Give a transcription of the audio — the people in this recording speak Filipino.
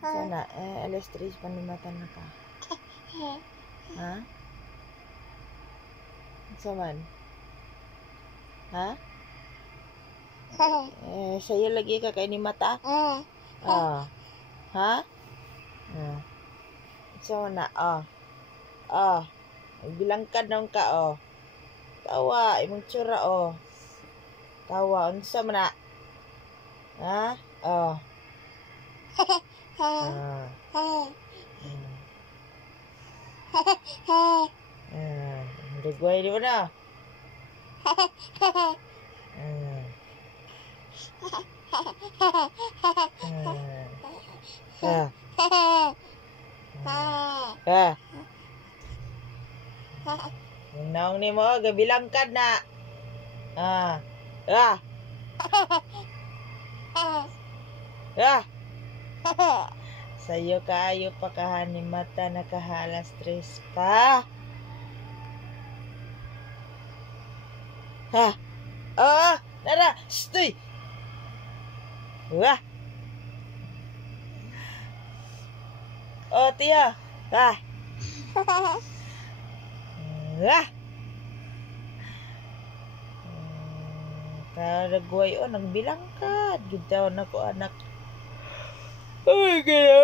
Sana, alas 3 panimatan na ka. Ha? Saman? Ha? Sa'yo lagi ka kay ni mata? Ah. Ha? Sana, bilang ka nung ka, Tawa, imong tsura, Tawa, unsa man na? Ha? Dugway di mo na. Naong ni mo, gabilang ka na. Sayo kayo pa kahanin mata nakahalas 3 pa. Nara, stoy. Tiya. Karagway nagbilang ka. Gitaw na ko anak. Ay, kaya.